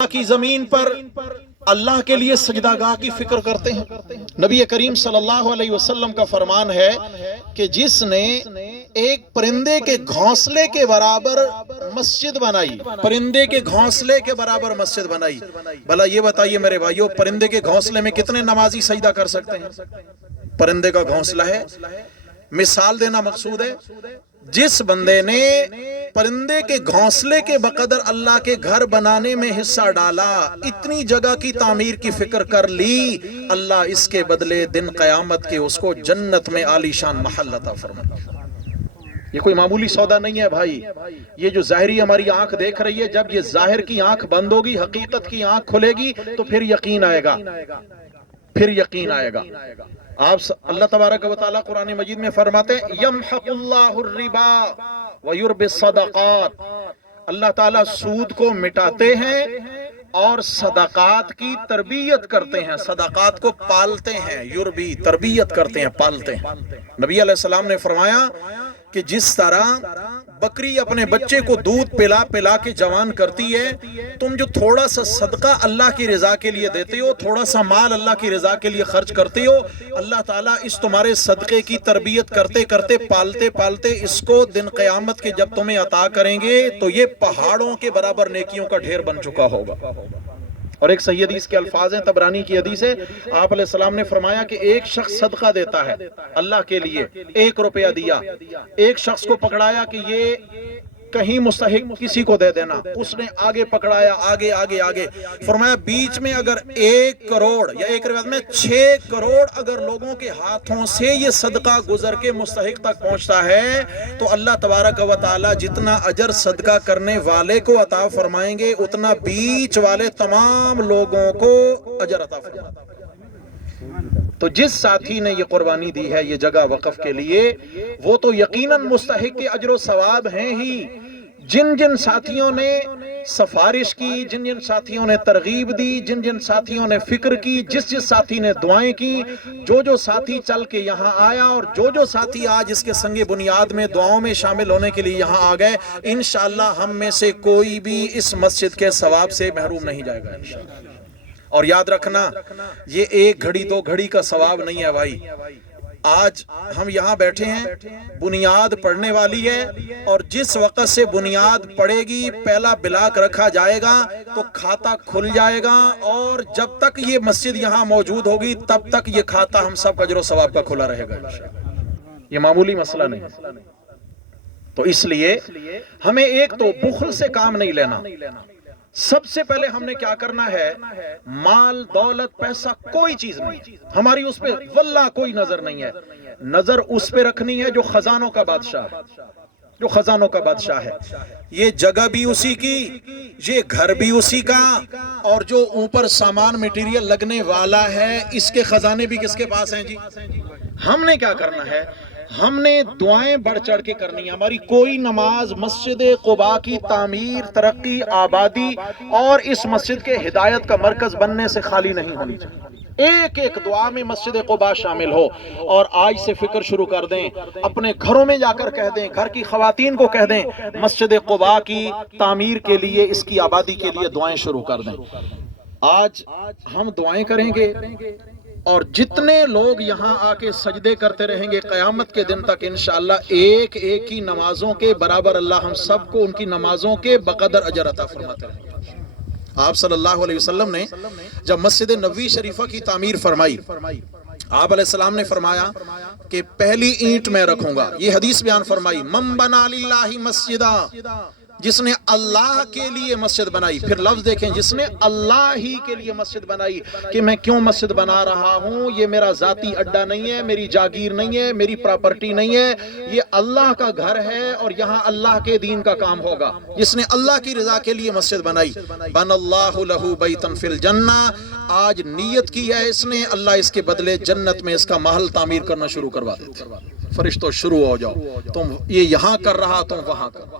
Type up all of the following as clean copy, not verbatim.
کی زمین پر اللہ کے لیے سجدہ گاہ کی فکر کرتے ہیں۔ نبی کریم صلی اللہ علیہ وسلم کا فرمان ہے کہ جس نے ایک پرندے کے گھونسلے کے برابر مسجد بنائی، پرندے کے گھونسلے کے برابر مسجد بنائی، بھلا یہ بتائیے میرے بھائیو، پرندے کے گھونسلے میں کتنے نمازی سجدہ کر سکتے ہیں؟ پرندے کا گھونسلہ ہے، مثال دینا مقصود ہے، جس بندے نے پرندے کے گھونسلے کے بقدر اللہ کے گھر بنانے میں حصہ ڈالا، اتنی جگہ کی تعمیر کی فکر کر لی، اللہ اس کے بدلے دن قیامت کے اس کو جنت میں عالی شان محل عطا فرمائے۔ یہ کوئی معمولی سودا نہیں ہے بھائی، یہ جو ظاہری ہماری آنکھ دیکھ رہی ہے، جب یہ ظاہر کی آنکھ بند ہوگی، حقیقت کی آنکھ کھلے گی تو پھر یقین آئے گا، پھر یقین آئے گا۔ آپ اللہ تبارک و تعالیٰ قرآن مجید میں فرماتے ہیں یمحق اللہ الربا ویربی الصدقات، اللہ تعالیٰ سود کو مٹاتے ہیں اور صدقات کی تربیت کرتے ہیں، صدقات کو پالتے ہیں، یربی تربیت کرتے ہیں، پالتے ہیں۔ نبی علیہ السلام نے فرمایا کہ جس طرح بکری اپنے بچے کو دودھ پلا پلا کے جوان کرتی ہے، تم جو تھوڑا سا صدقہ اللہ کی رضا کے لیے دیتے ہو، تھوڑا سا مال اللہ کی رضا کے لیے خرچ کرتے ہو، اللہ تعالیٰ اس تمہارے صدقے کی تربیت کرتے کرتے پالتے پالتے اس کو دن قیامت کے جب تمہیں عطا کریں گے تو یہ پہاڑوں کے برابر نیکیوں کا ڈھیر بن چکا ہوگا۔ اور ایک صحیح حدیث کے الفاظ ہیں، طبرانی کی حدیث ہے، آپ علیہ السلام نے فرمایا کہ ایک شخص صدقہ دیتا ہے اللہ کے لیے، 1 روپیہ دیا، ایک شخص کو پکڑایا کہ یہ کہیں مستحق کسی کو دے دینا، اس نے آگے پکڑایا، آگے آگے آگے، فرمایا بیچ میں اگر 1 کروڑ یا ایک روایت میں 6 کروڑ اگر لوگوں کے ہاتھوں سے یہ صدقہ گزر کے مستحق تک پہنچتا ہے تو اللہ تبارک و تعالی جتنا اجر صدقہ کرنے والے کو عطا فرمائیں گے اتنا بیچ والے تمام لوگوں کو اجر عطا فرمائیں گے۔ تو جس ساتھی نے یہ قربانی دی ہے یہ جگہ وقف کے لیے، وہ تو یقیناً مستحق کے اجر و ثواب ہیں ہی۔ جن جن ساتھیوں نے سفارش کی، جن جن ساتھیوں نے ترغیب دی، جن جن ساتھیوں نے فکر کی، جس جس ساتھی نے دعائیں کی، جو ساتھی چل کے یہاں آیا اور جو ساتھی آج اس کے سنگ بنیاد میں دعاؤں میں شامل ہونے کے لیے یہاں آ گئے، انشاءاللہ ہم میں سے کوئی بھی اس مسجد کے ثواب سے محروم نہیں جائے گا انشاءاللہ۔ اور یاد رکھنا، یہ 1 گھڑی 2 گھڑی کا ثواب نہیں ہے بھائی۔ آج ہم یہاں بیٹھے ہیں، بنیاد پڑنے والی ہے، اور جس وقت سے بنیاد پڑے گی، پہلا بلاک رکھا جائے گا تو کھاتا کھل جائے گا، اور جب تک یہ مسجد یہاں موجود ہوگی تب تک یہ کھاتا ہم سب اجر و ثواب کا کھلا رہے گا انشاءاللہ۔ یہ معمولی مسئلہ نہیں ہے۔ تو اس لیے ہمیں ایک تو بخل سے کام نہیں لینا، سب سے پہلے ہم نے کیا کرنا ہے، مال دولت پیسہ کوئی چیز نہیں، ہماری اس پہ واللہ کوئی نظر نہیں ہے، نظر اس پہ رکھنی ہے جو خزانوں کا بادشاہ ہے، جو خزانوں کا بادشاہ ہے۔ یہ جگہ بھی اسی کی، یہ گھر بھی اسی کا، اور جو اوپر سامان میٹیریل لگنے والا ہے اس کے خزانے بھی کس کے پاس ہیں جی؟ ہم نے کیا کرنا ہے، ہم نے دعائیں بڑھ چڑھ کے کرنی ہے۔ ہماری کوئی نماز مسجد قباء کی تعمیر، ترقی، آبادی اور اس مسجد کے ہدایت کا مرکز بننے سے خالی نہیں ہونی چاہیے۔ ایک ایک دعا میں مسجد قباء شامل ہو، اور آج سے فکر شروع کر دیں، اپنے گھروں میں جا کر کہہ دیں، گھر کی خواتین کو کہہ دیں، مسجد قباء کی تعمیر کے لیے، اس کی آبادی کے لیے دعائیں شروع کر دیں۔ آج ہم دعائیں کریں گے، اور جتنے لوگ یہاں آ کے سجدے کرتے رہیں گے قیامت کے دن تک انشاءاللہ ایک ایک کی نمازوں کے برابر اللہ ہم سب کو ان کی نمازوں کے بقدر اجر عطا فرماتے رہیں گے۔ آپ صلی اللہ علیہ وسلم نے جب مسجد نبوی شریفہ کی تعمیر فرمائی، آپ علیہ السلام نے فرمایا کہ پہلی اینٹ میں رکھوں گا، یہ حدیث بیان فرمائی، من بنا للہ مسجدہ، جس نے اللہ کے لیے مسجد بنائی۔ پھر لفظ دیکھیں، جس نے اللہ ہی کے لیے مسجد بنائی، کہ میں کیوں مسجد بنا رہا ہوں، یہ میرا ذاتی اڈا نہیں ہے، میری جاگیر نہیں ہے، میری پراپرٹی نہیں ہے، یہ اللہ کا گھر ہے اور یہاں اللہ کے دین کا کام ہوگا۔ جس نے اللہ کی رضا کے لیے مسجد بنائی، بن اللہ لہ بیتا فی الجنہ، آج نیت کی ہے اس نے، اللہ اس کے بدلے جنت میں اس کا محل تعمیر کرنا شروع کروا دیتے۔ فرشتوں شروع ہو جاؤ، تم یہ یہاں کر رہا تم وہاں کر۔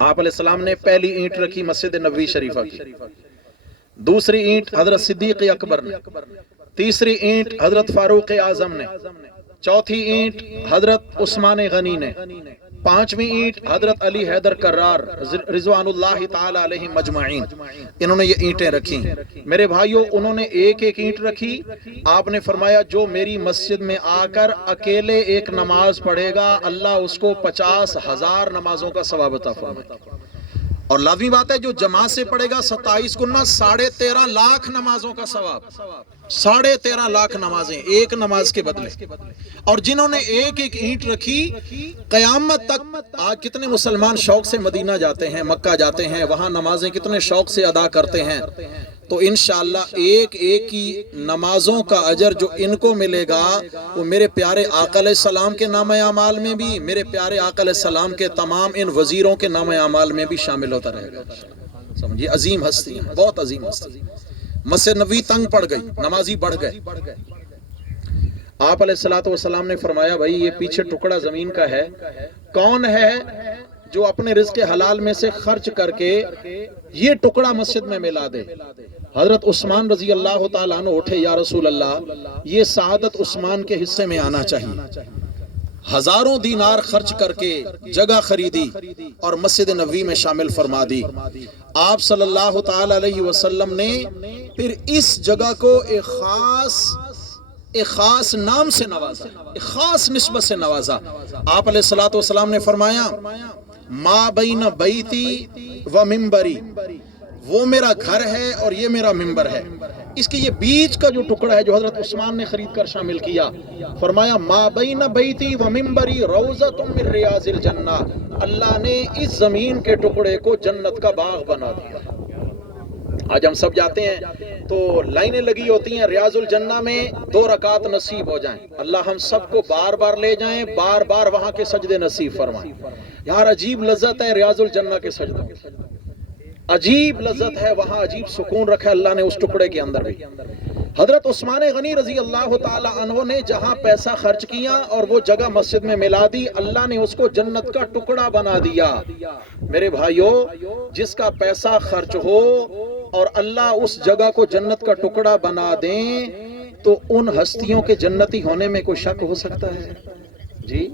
آپ علیہ السلام نے پہلی اینٹ رکھی مسجد نبوی شریفہ کی، دوسری اینٹ حضرت صدیق اکبر نے، تیسری اینٹ حضرت فاروق اعظم نے، چوتھی اینٹ حضرت عثمان غنی نے، پانچویں اینٹ حضرت علی حیدر کرار رضوان اللہ تعالی علیہ مجمعین، انہوں نے یہ اینٹیں رکھی۔ میرے بھائیوں انہوں نے ایک ایک اینٹ رکھی۔ آپ نے فرمایا جو میری مسجد میں آ کر اکیلے ایک نماز پڑھے گا اللہ اس کو 50,000 نمازوں کا ثواب عطا فرمائے گا، اور لازمی بات ہے جو جماعت سے پڑھے گا 27 گنا 13.5 لاکھ نمازوں کا ثواب، 13.5 لاکھ نمازیں ایک نماز کے بدلے۔ اور جنہوں نے ایک ایک اینٹ رکھی قیامت تک، آج کتنے مسلمان شوق سے مدینہ جاتے ہیں، مکہ جاتے ہیں، وہاں نمازیں کتنے شوق سے ادا کرتے ہیں، تو انشاءاللہ ایک ایک کی نمازوں کا اجر جو ان کو ملے گا وہ میرے پیارے آقا علیہ السلام کے نام اعمال میں بھی، میرے پیارے آقا علیہ السلام کے تمام ان وزیروں کے نام اعمال میں بھی شامل ہوتا رہے گا۔ سمجھیے عظیم ہستی ہیں، بہت عظیم ہستی۔ مسجد نبوی تنگ پڑ گئی، نمازی بڑھ گئے۔ آپ علیہ السلام نے فرمایا بھائی یہ پیچھے ٹکڑا زمین کا ہے، کون ہے جو اپنے رزق حلال میں سے خرچ کر کے یہ ٹکڑا مسجد میں ملا دے؟ حضرت عثمان رضی اللہ تعالیٰ عنہ اٹھے، یا رسول اللہ یہ سعادت عثمان کے حصے میں آنا چاہیے۔ ہزاروں دینار خرچ کر کے جگہ خریدی اور مسجد نبوی میں شامل فرما دی۔ آپ صلی اللہ تعالی علیہ وسلم نے پھر اس جگہ کو ایک خاص نام سے نوازا، ایک خاص نسبت سے نوازا۔ آپ علیہ السلام نے فرمایا ما بین بیتی و منبری، وہ میرا گھر ہے اور یہ میرا منبر ہے، اس کے یہ بیچ کا جو ٹکڑا ہے جو حضرت عثمان نے خرید کر شامل کیا، فرمایا ما بین بیتی و منبری روضۃ من ریاض الجنہ، اللہ نے اس زمین کے ٹکڑے کو جنت کا باغ بنا دیا۔ آج ہم سب جاتے ہیں تو لائنیں لگی ہوتی ہیں ریاض الجنہ میں، 2 رکعت نصیب ہو جائیں، اللہ ہم سب کو بار بار لے جائیں، بار بار وہاں کے سجدے نصیب فرمائیں۔ یار عجیب لذت ہے ریاض الجنہ کے سجدوں کی، عجیب لذت ہے وہاں، عجیب سکون رکھا اللہ نے اس ٹکڑے کے اندر بھی۔ حضرت عثمان غنی رضی اللہ تعالی عنہ نے جہاں پیسہ خرچ کیا اور وہ جگہ مسجد میں ملا دی، اللہ نے اس کو جنت کا ٹکڑا بنا دیا۔ میرے بھائیوں جس کا پیسہ خرچ ہو اور اللہ اس جگہ کو جنت کا ٹکڑا بنا دیں تو ان ہستیوں کے جنتی ہونے میں کوئی شک ہو سکتا ہے؟ جی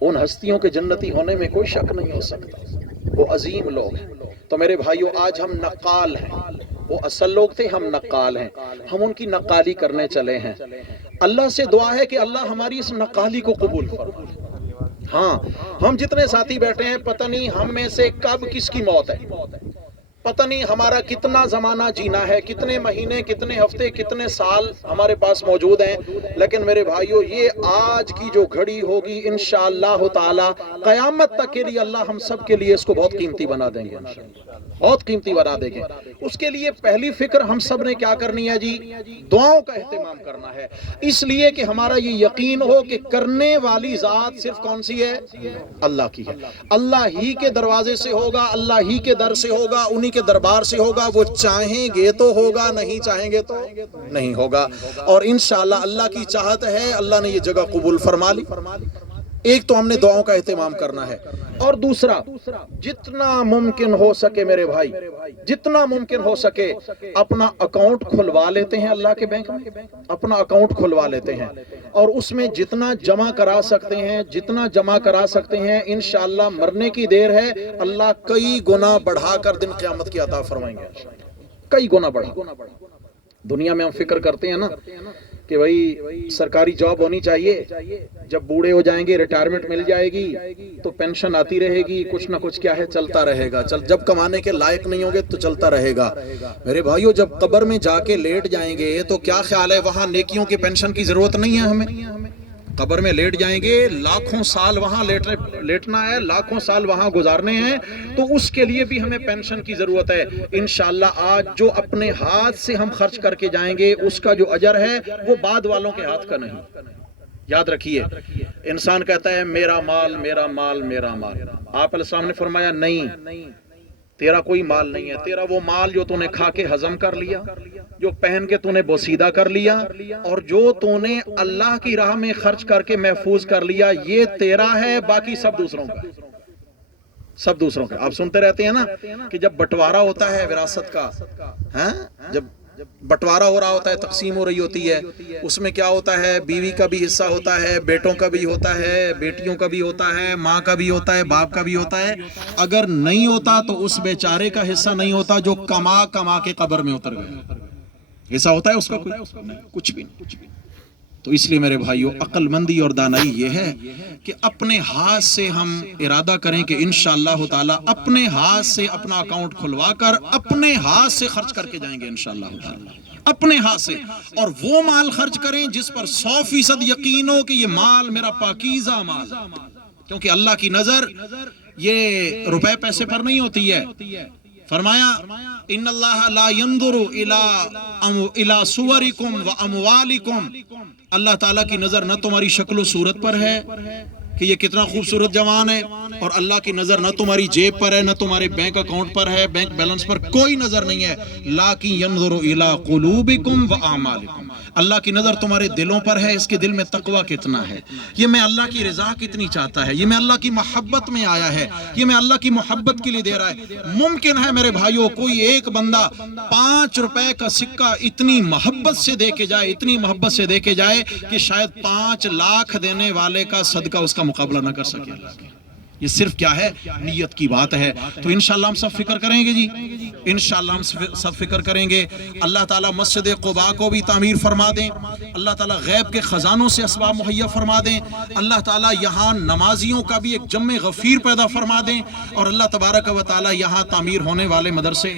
ان ہستیوں کے جنتی ہونے میں کوئی شک نہیں ہو سکتا، وہ عظیم لوگ ہیں۔ تو میرے بھائیوں آج ہم نقال ہیں، وہ اصل لوگ تھے، ہم نقال ہیں، ہم ان کی نقالی کرنے چلے ہیں۔ اللہ سے دعا ہے کہ اللہ ہماری اس نقالی کو قبول فرمائے۔ ہاں ہم جتنے ساتھی بیٹھے ہیں پتہ نہیں ہم میں سے کب کس کی موت ہے، پتہ نہیں ہمارا کتنا زمانہ جینا ہے، کتنے مہینے، کتنے ہفتے، کتنے سال ہمارے پاس موجود ہیں، لیکن میرے بھائیوں یہ آج کی جو گھڑی ہوگی انشاءاللہ تعالی قیامت تک کے لیے اللہ ہم سب کے لیے اس کو بہت قیمتی بنا دیں گے، بہت قیمتی بنا دیں گے۔ اس کے لیے پہلی فکر ہم سب نے کیا کرنی ہے جی؟ دعاؤں کا اہتمام کرنا ہے، اس لیے کہ ہمارا یہ یقین ہو کہ کرنے والی ذات صرف کون سی ہے؟ اللہ کی ہے، اللہ ہی کے دروازے سے ہوگا، اللہ ہی کے در سے ہوگا، انہی کے دربار سے ہوگا، وہ چاہیں گے تو ہوگا، نہیں چاہیں گے تو نہیں ہوگا۔ اور انشاءاللہ اللہ کی چاہت ہے اللہ نے یہ جگہ قبول فرما لی۔ ایک تو ہم نے دعاؤں کا اہتمام کرنا ہے، اور دوسرا جتنا ممکن ہو سکے میرے بھائی، جتنا ممکن ہو سکے اپنا اکاؤنٹ کھلوا لیتے ہیں اللہ کے بینک میں، اپنا اکاؤنٹ کھلوا لیتے ہیں اور اس میں جتنا جمع کرا سکتے ہیں، جتنا جمع کرا سکتے ہیں، انشاءاللہ مرنے کی دیر ہے اللہ کئی گنا بڑھا کر دن قیامت کی عطا فرمائیں گے، کئی گنا بڑھا۔ دنیا میں ہم فکر کرتے ہیں نا کہ بھائی سرکاری جاب ہونی چاہیے، جب بوڑھے ہو جائیں گے ریٹائرمنٹ مل جائے گی تو پینشن آتی رہے گی، کچھ نہ کچھ کیا ہے چلتا رہے گا، جب کمانے کے لائق نہیں ہوں گے تو چلتا رہے گا۔ میرے بھائیوں جب قبر میں جا کے لیٹ جائیں گے تو کیا خیال ہے وہاں نیکیوں کی پینشن کی ضرورت نہیں ہے ہمیں؟ قبر میں لیٹ جائیں گے، لاکھوں سال وہاں لیٹنا ہے، لاکھوں سال وہاں گزارنے ہیں، تو اس کے لیے بھی ہمیں پینشن کی ضرورت ہے۔ انشاءاللہ آج جو اپنے ہاتھ سے ہم خرچ کر کے جائیں گے اس کا جو اجر ہے وہ بعد والوں کے ہاتھ کا نہیں۔ یاد رکھیے انسان کہتا ہے میرا مال میرا مال میرا مال، آپ علیہ السلام نے فرمایا نہیں، تیرا کوئی مال نہیں ہے، تیرا وہ مال جو تو نے کھا کے ہضم کر لیا، جو پہن کے تو نے بوسیدہ کر لیا، اور جو تو نے اللہ کی راہ میں خرچ کر کے محفوظ کر لیا، یہ تیرا ہے، باقی سب دوسروں کا، سب دوسروں کا۔ آپ سنتے رہتے ہیں نا کہ جب بٹوارا ہوتا ہے وراثت کا، جب بٹوارا ہو رہا ہوتا ہے، تقسیم ہو رہی ہوتی ہے، اس میں کیا ہوتا ہے، بیوی کا بھی حصہ ہوتا ہے، بیٹوں کا بھی ہوتا ہے، بیٹیوں کا بھی ہوتا ہے، ماں کا بھی ہوتا ہے، باپ کا بھی ہوتا ہے۔ اگر نہیں ہوتا تو اس بیچارے کا حصہ نہیں ہوتا جو کما کما کے قبر میں اتر گئے۔ حصہ ہوتا ہے اس کا کوئی؟ کچھ بھی نہیں۔ تو اس لیے میرے بھائیو، عقل مندی اور دانائی یہ ہے کہ اپنے ہاتھ سے ہم ارادہ کریں کہ انشاءاللہ تعالی اپنے ہاتھ سے اپنا اکاؤنٹ کھلوا کر اپنے ہاتھ سے خرچ کر کے جائیں گے انشاءاللہ تعالی، اپنے ہاتھ سے، اور وہ مال خرچ کریں جس پر 100% یقین ہو کہ یہ مال میرا پاکیزہ مال ہے، کیونکہ اللہ کی نظر یہ روپے پیسے پر نہیں ہوتی ہے۔ فرمایا ان اللہ لا ينظر الى صورکم و اموالکم، اللہ تعالیٰ کی نظر نہ تمہاری شکل و صورت پر ہے کہ یہ کتنا خوبصورت جوان ہے، اور اللہ کی نظر نہ تمہاری جیب پر ہے، نہ تمہارے بینک اکاؤنٹ پر ہے، بینک بیلنس پر کوئی نظر نہیں ہے۔ لیکن ينظر الى قلوبکم و اعمالکم، اللہ کی نظر تمہارے دلوں پر ہے، اس کے دل میں تقوی کتنا ہے، یہ میں اللہ کی رضا کتنی چاہتا ہے، یہ میں اللہ کی محبت میں آیا ہے، یہ میں اللہ کی محبت کے لیے دے رہا ہے۔ ممکن ہے میرے بھائیوں کوئی ایک بندہ 5 روپے کا سکہ اتنی محبت سے دے کے جائے، اتنی محبت سے دے کے جائے کہ شاید 5 لاکھ دینے والے کا صدقہ اس کا مقابلہ نہ کر سکے۔ یہ صرف کیا ہے، نیت کی بات ہے۔ تو انشاءاللہ ہم سب فکر کریں گے جی، انشاءاللہ ہم سب فکر کریں گے۔ اللہ تعالیٰ مسجد قباء کو بھی تعمیر فرما دیں، اللہ تعالیٰ غیب کے خزانوں سے اسباب مہیا فرما دیں، اللہ تعالیٰ یہاں نمازیوں کا بھی ایک جمع غفیر پیدا فرما دیں، اور اللہ تبارک و تعالیٰ یہاں تعمیر ہونے والے مدرسے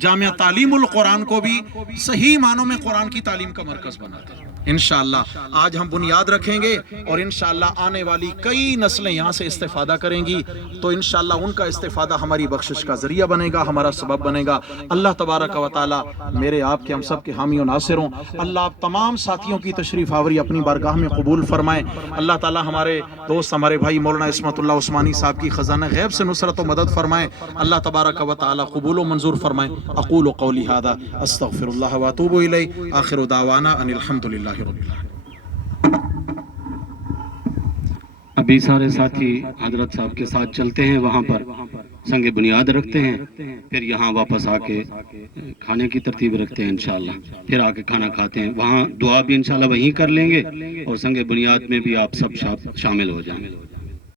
جامعہ تعلیم القرآن کو بھی صحیح معنوں میں قرآن کی تعلیم کا مرکز بنا دیں۔ انشاءاللہ آج ہم بنیاد رکھیں گے، اور انشاءاللہ آنے والی کئی نسلیں یہاں سے استفادہ کریں گی، تو انشاءاللہ ان کا استفادہ ہماری بخشش کا ذریعہ بنے گا، ہمارا سبب بنے گا۔ اللہ تبارک و تعالی میرے آپ کے ہم سب کے حامی و ناصر ہوں۔ اللہ آپ تمام ساتھیوں کی تشریف آوری اپنی بارگاہ میں قبول فرمائیں۔ اللہ تعالی ہمارے دوست، ہمارے بھائی مولانا عصمت اللہ عثمانی صاحب کی خزانہ غیب سے نصرت و مدد فرمائیں۔ اللہ تبارک و تعالی قبول و منظور فرمائیں۔ اقول قولی ھذا استغفر اللہ و اتوب الیہ، آخر دعوانا ان الحمد للہ رب العالمین۔ ابھی سارے ساتھی حضرت صاحب کے ساتھ چلتے ہیں، وہاں پر سنگ بنیاد رکھتے ہیں، پھر یہاں واپس آ کے کھانے کی ترتیب رکھتے ہیں انشاءاللہ، پھر آ کے کھانا کھاتے ہیں، وہاں دعا بھی انشاءاللہ وہیں کر لیں گے، اور سنگ بنیاد میں بھی آپ سب شامل ہو جائیں۔